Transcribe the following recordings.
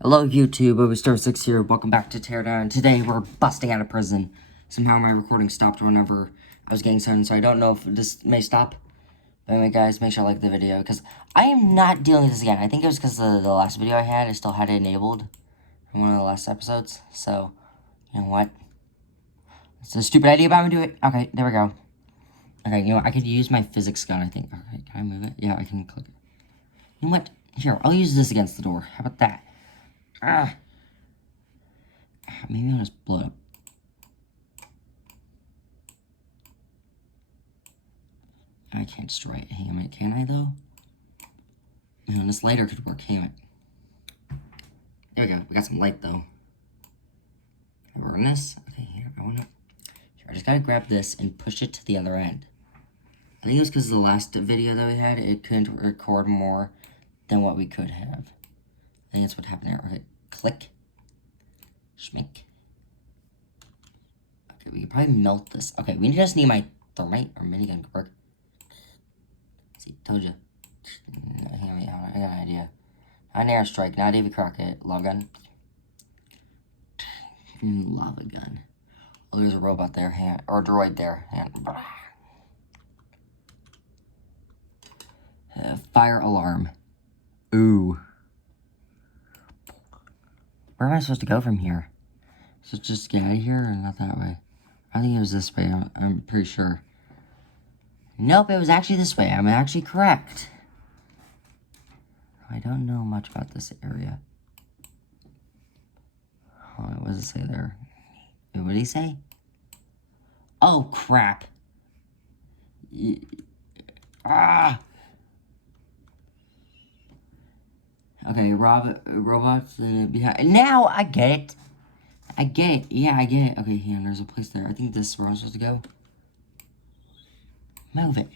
Hello YouTube, Star6 here, welcome back to Teardown. Today we're busting out of prison. Somehow my recording stopped whenever I was getting started, so I don't know if this may stop. But anyway guys, make sure to like the video, because I am not dealing with this again. I think it was because the last video I still had it enabled from one of the last episodes. So, you know what? It's a stupid idea, but I'm gonna do it. Okay, there we go. Okay, you know what? I could use my physics gun, I think. Okay, can I move it? Yeah, I can click it. You know what? Here, I'll use this against the door. How about that? Maybe I'll just blow it up. I can't destroy it. Hang on a minute, can I though? No, this lighter could work, hang on a minute. There we go, we got some light though. Can I burn this? Okay, here, I just gotta grab this and push it to the other end. I think it was because of the last video that we had, it couldn't record more than what we could have. I think that's what happened there. Okay, click. Schmink. Okay, we could probably melt this. Okay, we just need my thermite or minigun to work. See, told you. Hang on, I got an idea. Not an airstrike, not Davy Crockett. Lava gun. Lava gun. Oh, there's a robot there, or a droid there. Fire alarm. Ooh. Where am I supposed to go from here? So just get out of here or not that way? I think it was this way, I'm pretty sure. Nope, it was actually this way. I'm actually correct. I don't know much about this area. Oh, what does it say there? Wait, what did he say? Oh, crap. Ah! Okay, robots behind. Now I get it. I get it. Yeah, I get it. Okay, here, there's a place there. I think this is where I'm supposed to go. Move it.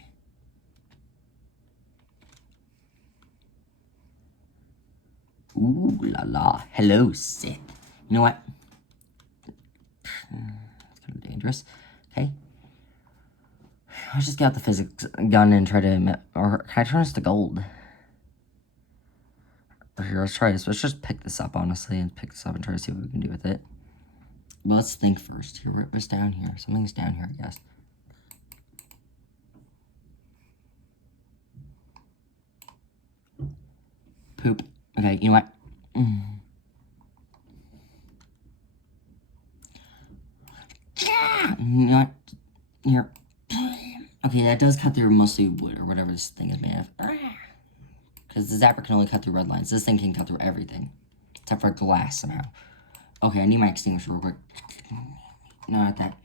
Ooh la la. Hello, Sith. You know what? It's kind of dangerous. Okay. Let's just get out the physics gun and try to... Or can I turn this to gold? Or here, let's try this. Let's just pick this up, honestly, and pick this up and try to see what we can do with it. But let's think first. Here, what's down here? Something's down here, I guess. Poop. Okay, you know what? You know what? Here. Okay, that does cut through mostly wood or whatever this thing is made of. Because the zapper can only cut through red lines. This thing can cut through everything. Except for glass somehow. Okay, I need my extinguisher real quick. No, not that.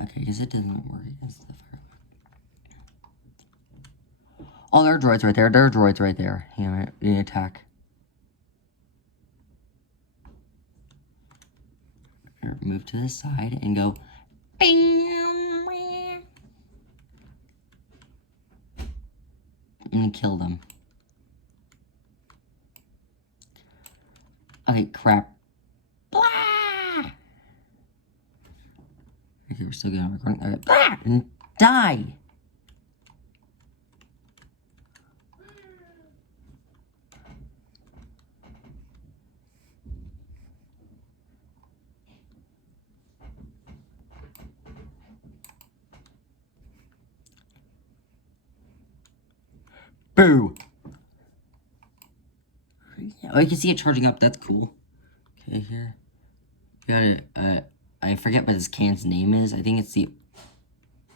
Okay, because it doesn't work against the fire. Oh, there are droids right there. There are droids right there. Damn it. We need to attack. Move to the side and go. I'm gonna kill them. Okay, crap. Okay, we're still gonna record. Okay. And die! Boo! Oh, you can see it charging up. That's cool. Okay, here. Got it. I forget what this can's name is. I think it's the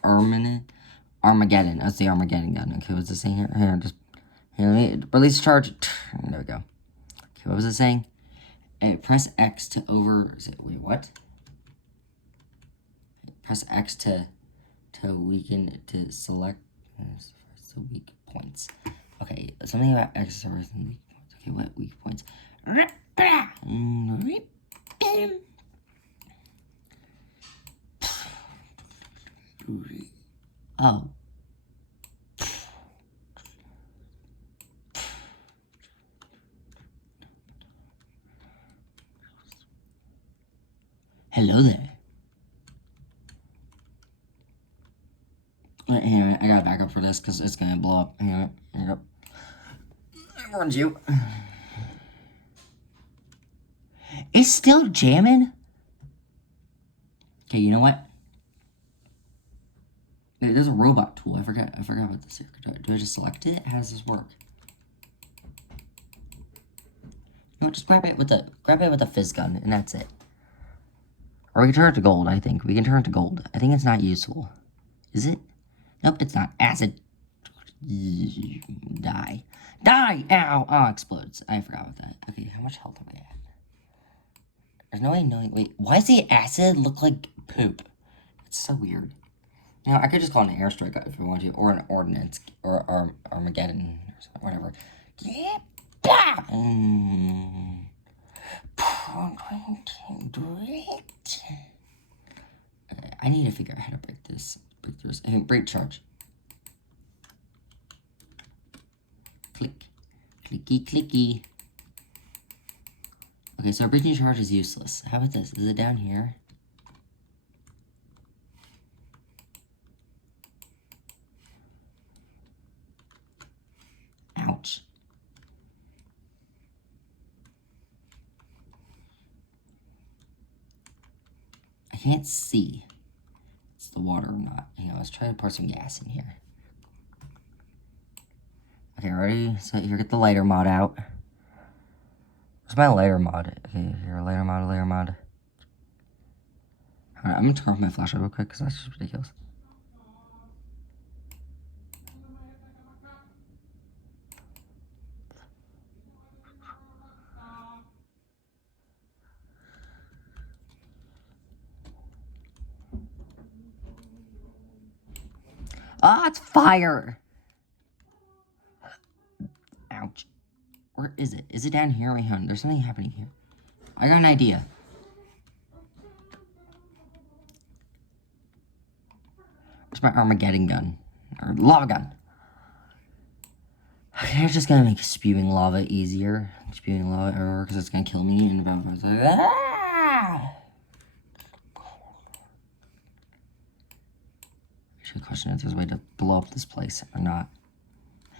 Armageddon. That's the Armageddon gun. Okay, what's it saying here? Here, let me release charge. There we go. Okay, what was it saying? Press X to wait, what? Press X to weaken, to select the weak points. Okay, something about X is weak points. Okay, what weak points? Oh. Hello there. Hang on, I gotta back up for this because it's gonna blow up. Hang on, here we go. warned you. It's still jamming? Okay, you know what? There's a robot tool. I forgot about this here. Do I just select it? How does this work? No, just grab it with the fizz gun, and that's it. Or we can turn it to gold, I think. We can turn it to gold. I think it's not useful. Is it? Nope, it's not. Acid. Die. Die! Ow! Oh, explodes. I forgot about that. Okay, how much health are we at? There's no way knowing. Wait, why does the acid look like poop? It's so weird. You know, I could just call it an airstrike if we want to, or an ordnance, or Armageddon, or whatever. Yeah! I'm going to do it. I need to figure out how to break this. Break charge. Click. Clicky, clicky. Okay, so breaking charge is useless. How about this? Is it down here? Ouch. I can't see. It's the water or not. Hang on, let's try to pour some gas in here. Okay, ready? So here, get the lighter mod out. Where's my lighter mod? Okay, here, lighter mod. Alright, I'm gonna turn off my flashlight real quick because that's just ridiculous. Ah, it's fire! Ouch. Where is it? Is it down here? Wait, hon, there's something happening here. I got an idea. Where's my Armageddon gun? Or lava gun. Okay, I'm just gonna make spewing lava easier. Spewing lava error, because it's gonna kill me in about 5 seconds. Actually, the question is, there's a way to blow up this place or not.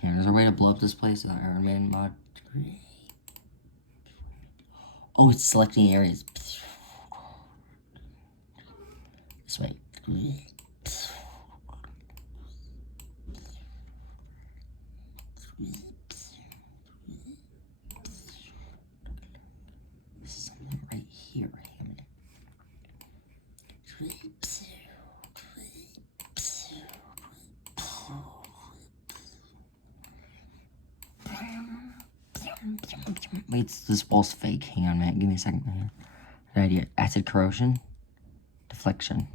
Here, there's a way to blow up this place. Iron Man mod. Oh, it's selecting areas. This way. This is something right here. Wait, this wall's fake. Hang on a minute. Give me a second. Good idea. Acid corrosion. Deflection.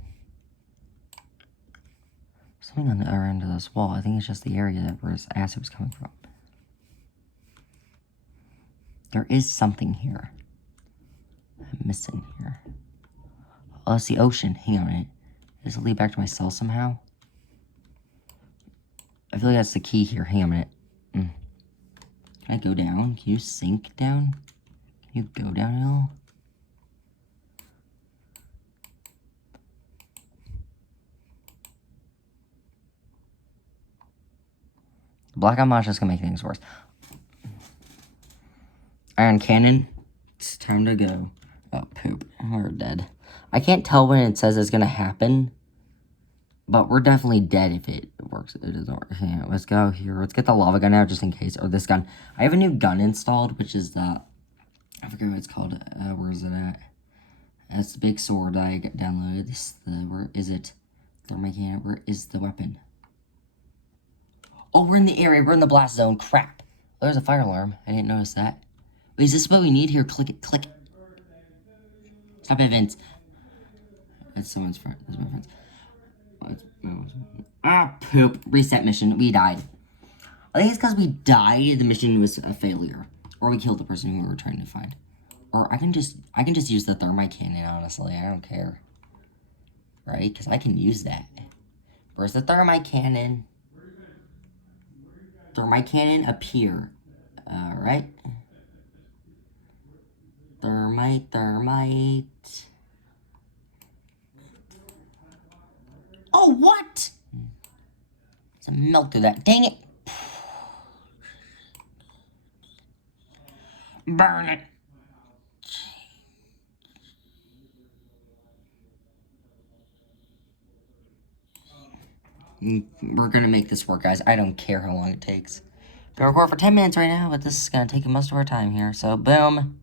Something on the other end of this wall. I think it's just the area where this acid was coming from. There is something here. I'm missing here. Oh, it's the ocean. Hang on a minute. Does it lead back to my cell somehow? I feel like that's the key here. Hang on a minute. Can I go down? Can you sink down? Can you go down at all? The blackout mod is just gonna make things worse. Iron cannon. It's time to go. Oh, poop. We're dead. I can't tell when it says it's gonna happen, but we're definitely dead if it works. It doesn't work. Yeah, let's go here. Let's get the lava gun out just in case. Or this gun. I have a new gun installed, which is the... I forget what it's called. Where is it at? That's the big sword I got downloaded. Where is it? Thermite. Where is the weapon? Oh, we're in the area. We're in the blast zone. Crap. Oh, there's a fire alarm. I didn't notice that. Wait, is this what we need here? Click it. Click it. Stop it, Vince. That's someone's friend. That's my friend's. Ah, poop. Reset mission. We died. I think it's because we died, the mission was a failure. Or we killed the person who we were trying to find. Or I can just use the thermite cannon, honestly. I don't care. Right? Because I can use that. Where's the thermite cannon? Thermite cannon appear. Right? Thermite. Oh, what? It's a melt through that. Dang it. Burn it. We're gonna make this work, guys. I don't care how long it takes. We're gonna record for 10 minutes right now, but this is gonna take most of our time here. So, boom.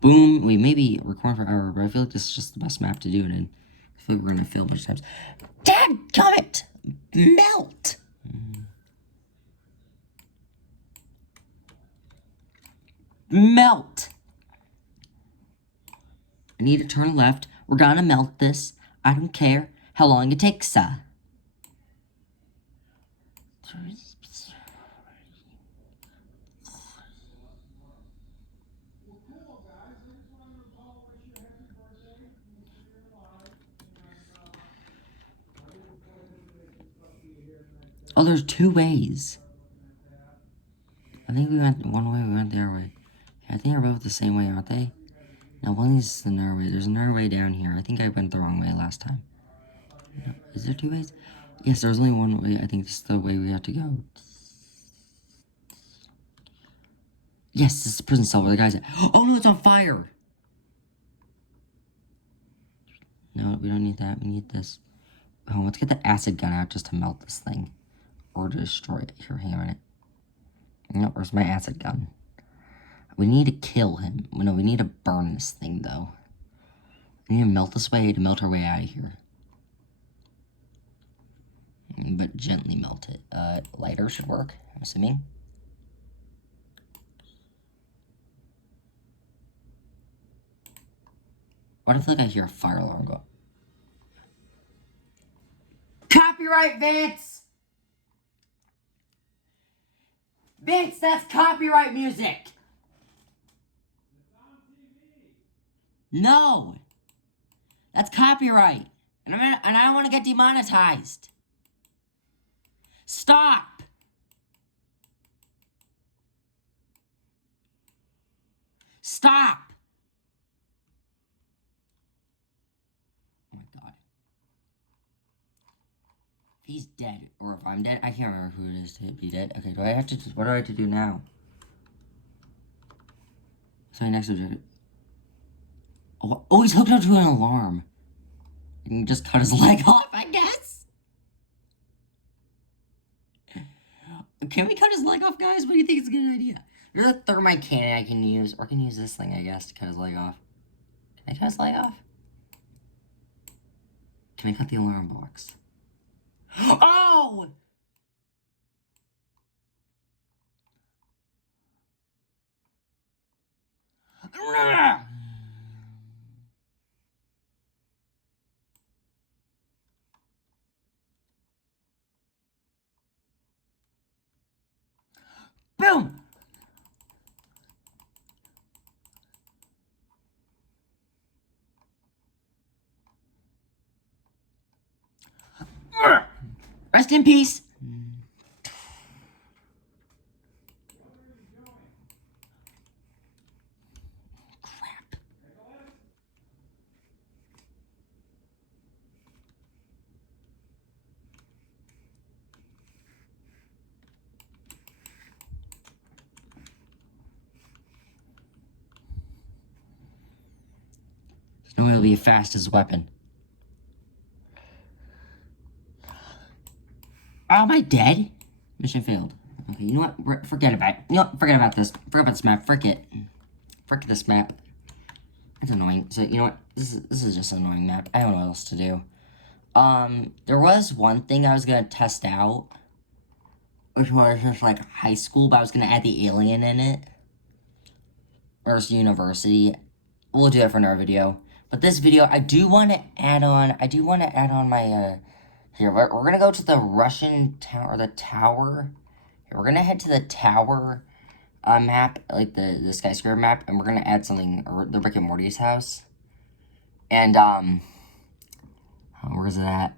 Boom. We may be recording for an hour, but I feel like this is just the best map to do it in. I feel like we're gonna fail a bunch of times. Dadgummit! Melt! Melt! I need to turn left. We're gonna melt this. I don't care how long it takes, Oh, there's two ways. I think we went one way, we went the other way. I think they're both the same way, aren't they? No, one is the narrow way. There's another way down here. I think I went the wrong way last time. No, is there two ways? Yes, there's only one way. I think this is the way we have to go. Yes, this is the prison cell where the guy's at. Oh no, it's on fire! No, we don't need that. We need this. Oh, let's get the acid gun out just to melt this thing. Or to destroy it. Here, hang on a minute. No, where's my acid gun? We need to kill him. No, we need to burn this thing, though. We need to melt this way to melt our way out of here. But gently melt it. Lighter should work, I'm assuming. What if, like, I hear a fire alarm go? Copyright, Vince! Vince, that's copyright music! No! That's copyright! And I don't want to get demonetized! Stop! Stop! Oh my god. If he's dead, or if I'm dead, I can't remember who it is to be dead. Okay, do I have to, what do I have to do now? So next objective. Oh, he's hooked up to an alarm. I can just cut his leg off, I guess? Can we cut his leg off, guys? What do you think is a good idea? There's a thermite cannon I can use, or I can use this thing, I guess, to cut his leg off. Can I cut his leg off? Can I cut the alarm box? Oh! Boom! Rest in peace. Crap. There's no way it'll be fast as a weapon. Oh, am I dead? Mission failed. Okay, you know what? Forget about it. You know what? Forget about this. Forget about this map. Frick it. Frick this map. It's annoying. So, you know what? This is just an annoying map. I don't know what else to do. There was one thing I was gonna test out, which was just like high school, but I was gonna add the alien in it. Versus university. We'll do that for another video. But this video, I do want to add on my, here, we're gonna go to the Russian town, or the tower. Here, we're gonna head to the tower, map, like the skyscraper map, and we're gonna add something, or the Rick and Morty's house. And, where's it at?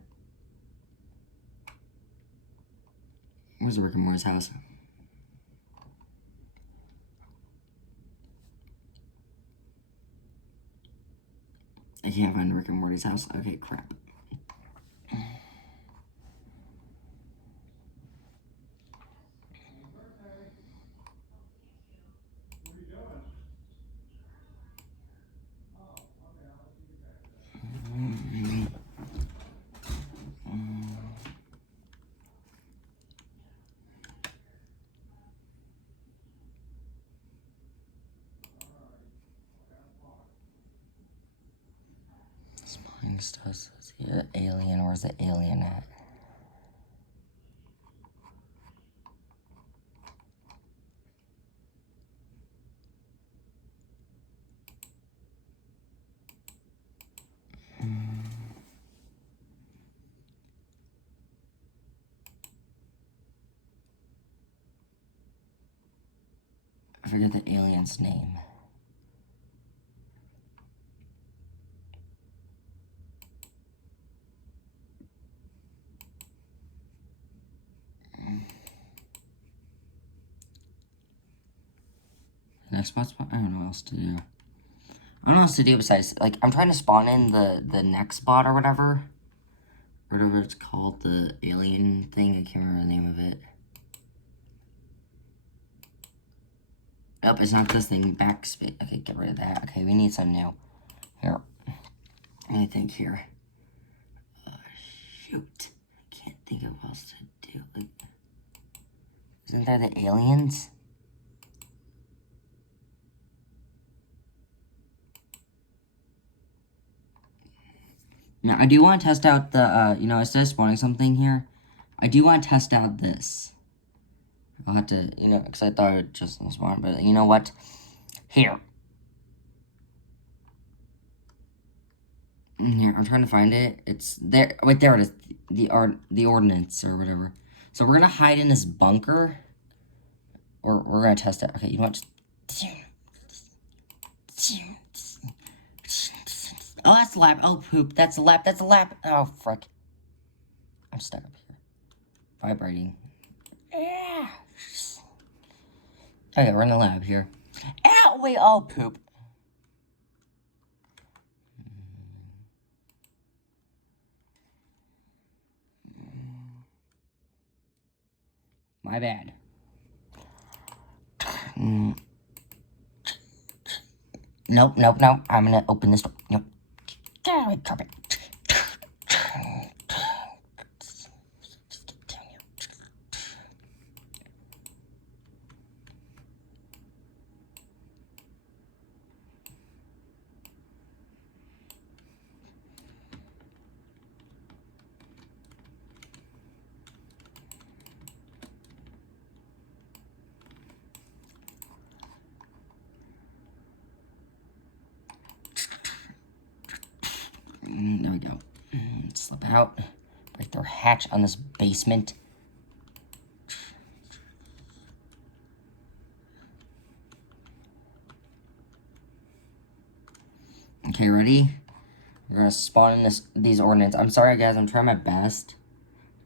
Where's the Rick and Morty's house? I can't find Rick and Morty's house. Okay, crap. Let's see, alien. Where's the alien at? I forget the alien's name. Next spot? I don't know what else to do. I don't know what else to do besides, like, I'm trying to spawn in the next spot or whatever. Whatever it's called, the alien thing. I can't remember the name of it. Nope, it's not this thing. Backspace. Okay, get rid of that. Okay, we need some new. Here. Let me think here. Shoot. I can't think of what else to do. Like, isn't there the aliens? Now, I do want to test out the, instead of spawning something here, I do want to test out this. I'll have to, because I thought it just spawned, but you know what? Here. Here, I'm trying to find it. It's there. Wait, there it is. The ordnance or whatever. So we're going to hide in this bunker. Or we're going to test it. Okay, you know what? Oh, that's the lab. Oh, poop. That's the lab. That's the lab. Oh, frick. I'm stuck up here. Vibrating. Yeah. Okay, we're in the lab here. Ow! Wait, oh, poop. My bad. Nope. I'm gonna open this door. Nope. Get out of my carpet. There we go. Slip out. Break their hatch on this basement. Okay, ready? We're gonna spawn in these ordnance. I'm sorry, guys. I'm trying my best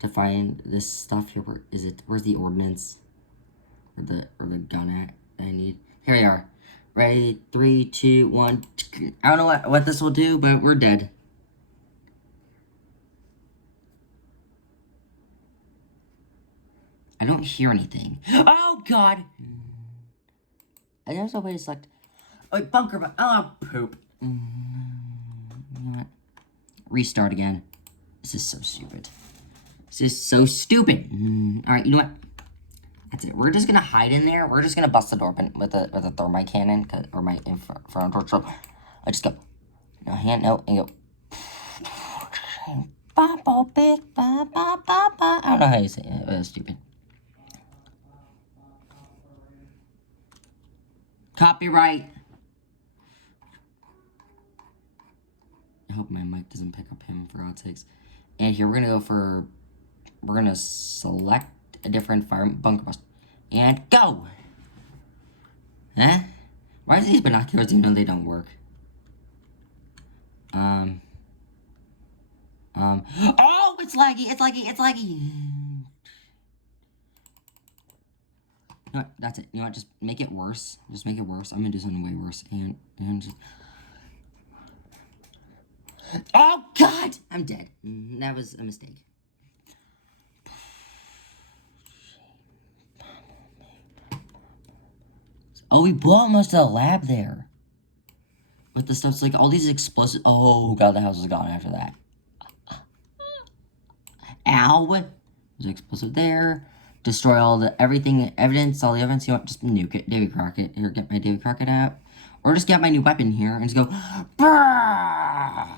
to find this stuff here. Where is it? Where's the ordnance? Or the gun at that I need? Here we are. Ready? 3, 2, 1. I don't know what this will do, but we're dead. I don't hear anything. Oh, God! I there's a way to select... Oh, wait, bunker, but... Oh, poop. You know what? Restart again. This is so stupid. This is so stupid. Alright, you know what? That's it. We're just gonna hide in there. We're just gonna bust the door open with a thermite cannon, or my infrared torch. So I just go... No, hand, no, and go... Ba-ba, big, ba-ba-ba-ba. I don't know how you say it. It was stupid. Copyright. I hope my mic doesn't pick up him, for God's sakes. And here, we're gonna select a different fire bunker bust. And go! Huh? Why is these binoculars even though they don't work? Oh, it's laggy. You know what? That's it. You know what? Just make it worse. I'm gonna do something way worse. And just... Oh, God! I'm dead. That was a mistake. Oh, we blew out most of the lab there. But the stuff's like all these explosives. Oh, God, the house is gone after that. Ow! There's an explosive there. Destroy all the evidence, all the evidence. You want just nuke it, Davy Crockett. Here, get my Davy Crockett out, or just get my new weapon here and just go. Brrr!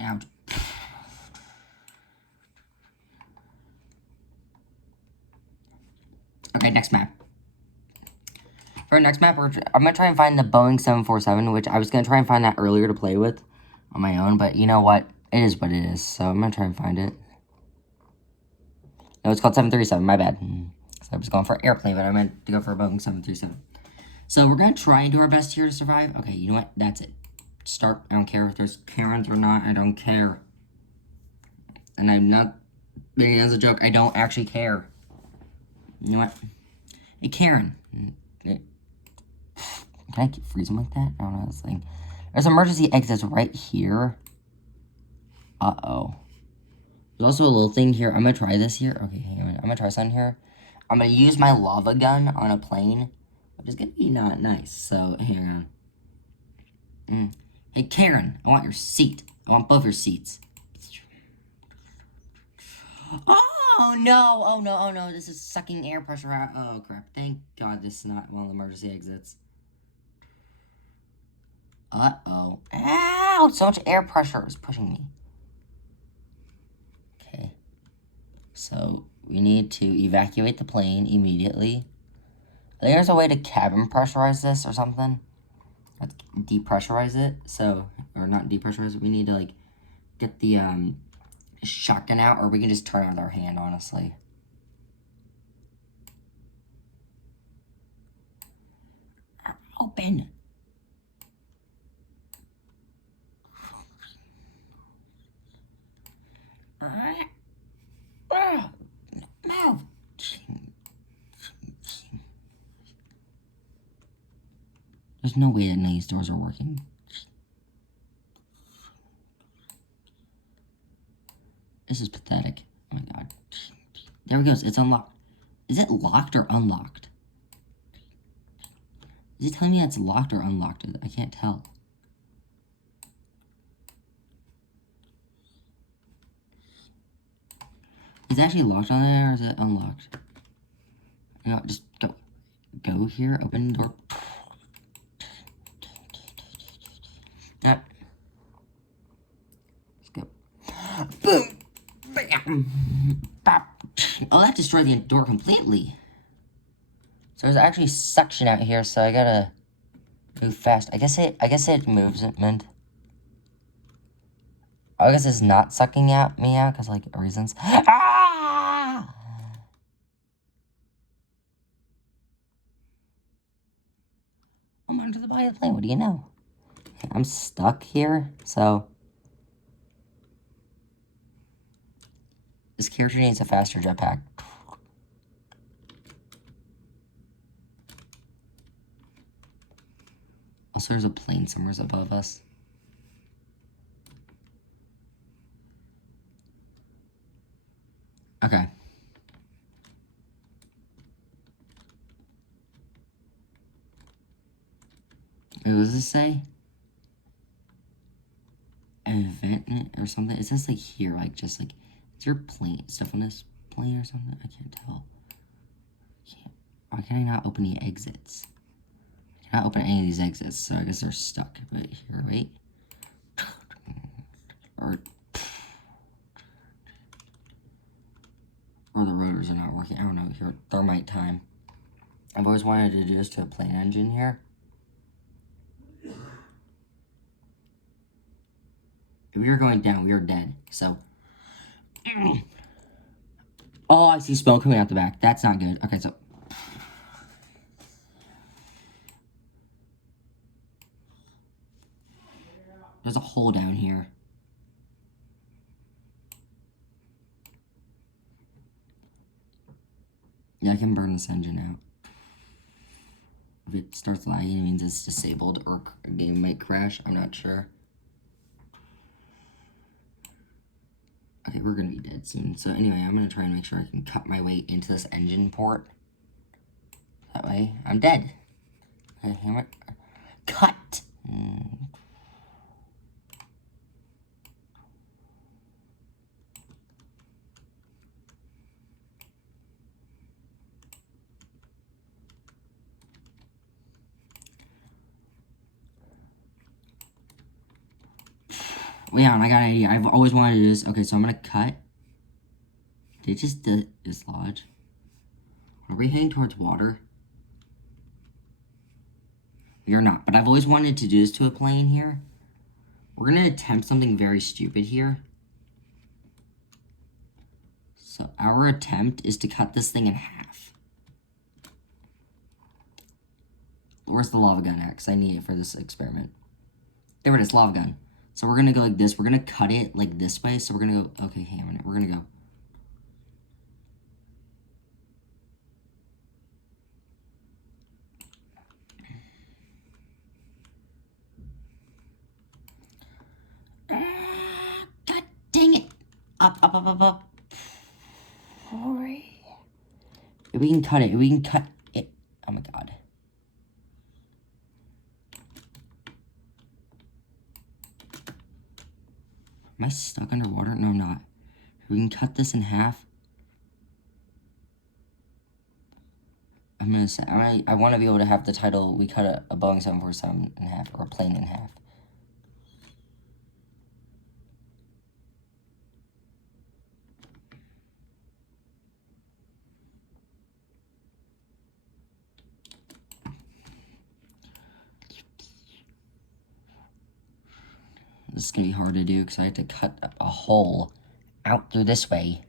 Ouch. Okay, next map. For our next map, I'm going to try and find the Boeing 747, which I was going to try and find that earlier to play with on my own, but you know what? It is what it is, so I'm going to try and find it. No, it's called 737, my bad. So I was going for airplane, but I meant to go for a Boeing 737. So we're going to try and do our best here to survive. Okay, you know what? That's it. Start. I don't care if there's Karens or not. I don't care. And I'm not making it as a joke. I don't actually care. You know what? Hey, Karen. Can I keep freezing like that? I don't know this thing. There's emergency exits right here. Uh-oh. There's also a little thing here. I'm going to try this here. Okay, hang on. I'm going to try something here. I'm going to use my lava gun on a plane, which is going to be not nice. So, hang on. Hey, Karen, I want your seat. I want both your seats. Oh, no. Oh, no. Oh, no. This is sucking air pressure out. Oh, crap. Thank God this is not one of the emergency exits. Uh-oh. Ow! So much air pressure is pushing me. Okay. So, we need to evacuate the plane immediately. I think there's a way to cabin pressurize this or something. Let's depressurize it. So, or not depressurize it. We need to, like, get the, shotgun out, or we can just turn it with our hand, honestly. Open. Move. There's no way that none of these doors are working. This is pathetic. Oh my god. There it goes. It's unlocked. Is it locked or unlocked? Is it telling me it's locked or unlocked? I can't tell. Is it actually locked on there or is it unlocked? No, just go. Go here. Open the door. Let's go. Boom! Bam! Bam! Oh, that destroyed the door completely. So there's actually suction out here, so I gotta move fast. I guess it moves it, meant. I guess it's not sucking me out because like reasons. Ah! I'm under the body of the plane. What do you know? I'm stuck here, so this character needs a faster jetpack. Also, there's a plane somewhere above us. Okay. Wait, what does this say? Event or something? It says like here, like just like, is there plane stuff on this plane or something? I can't tell. Why can I not open the exits? I cannot open any of these exits, so I guess they're stuck. But here, wait. Or the rotors are not working. I don't know. Here, thermite time. I've always wanted to do this to a plane engine here. If we are going down, we are dead. So. Oh, I see smoke coming out the back. That's not good. Okay, so. There's a hole down here. Yeah, I can burn this engine out. If it starts lagging, it means it's disabled or a game might crash. I'm not sure. Okay, we're gonna be dead soon. So anyway, I'm gonna try and make sure I can cut my way into this engine port. That way, I'm dead. Okay, hammer. Cut! Wait on, I got an idea. I've always wanted to do this. Okay, so I'm gonna cut. Did it just dislodge? Are we heading towards water? We are not, but I've always wanted to do this to a plane here. We're gonna attempt something very stupid here. So our attempt is to cut this thing in half. Where's the lava gun at? Because I need it for this experiment. There it is, lava gun. So we're gonna go like this. We're gonna cut it like this way. So we're gonna go, okay, hang on a minute. We're gonna go. God dang it. Up, up, up, up, up. If we can cut it, if we can cut it. Oh my god. Am I stuck underwater? No, I'm not. If we can cut this in half. I'm gonna say, I want to be able to have the title, we cut a Boeing 747 in half, or a plane in half. This is gonna be hard to do because I have to cut a hole out through this way.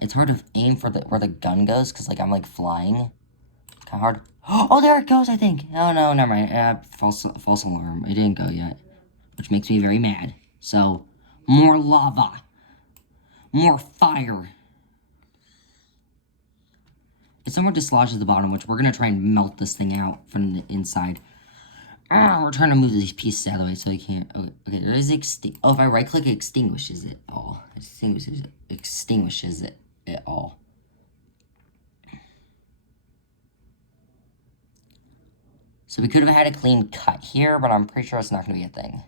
It's hard to aim for where the gun goes because like I'm like flying. Kind of hard. Oh, there it goes, I think. Oh no, never mind. False alarm. It didn't go yet, which makes me very mad. So, more lava, more fire. It somewhat dislodges the bottom, which we're gonna try and melt this thing out from the inside. We're trying to move these pieces out of the way so I can't. Okay, there is oh, if I right click, it extinguishes it all. Extinguishes it all. So we could have had a clean cut here, but I'm pretty sure it's not going to be a thing.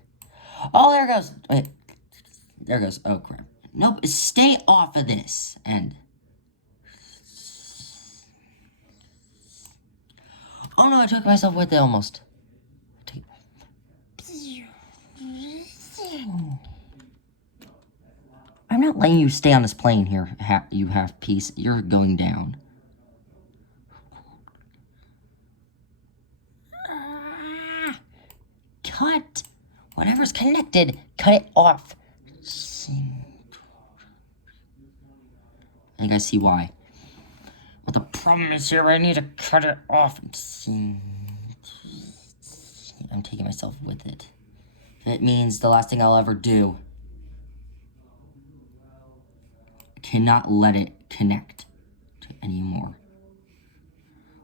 Oh, there it goes. Wait. There it goes. Oh, crap. Nope. Stay off of this end. Oh, no. I took myself with it almost. I'm not letting you stay on this plane here, you half piece. You're going down. Cut. Whatever's connected, cut it off. I think I see why. Well, the problem is here, I need to cut it off. I'm taking myself with it. It means the last thing I'll ever do. I cannot let it connect to anymore.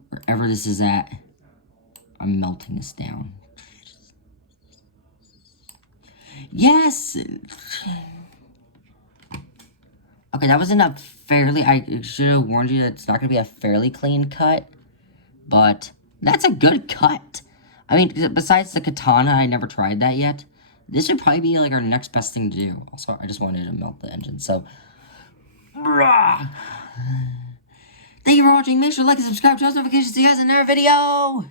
Wherever this is at, I'm melting this down. Yes! Okay, that wasn't a fairly... I should have warned you that it's not going to be a fairly clean cut. But that's a good cut. I mean, besides the katana, I never tried that yet. This would probably be like our next best thing to do. Also, I just wanted to melt the engine, so... Thank you for watching. Make sure to like and subscribe, turn on notifications. See you guys in another video.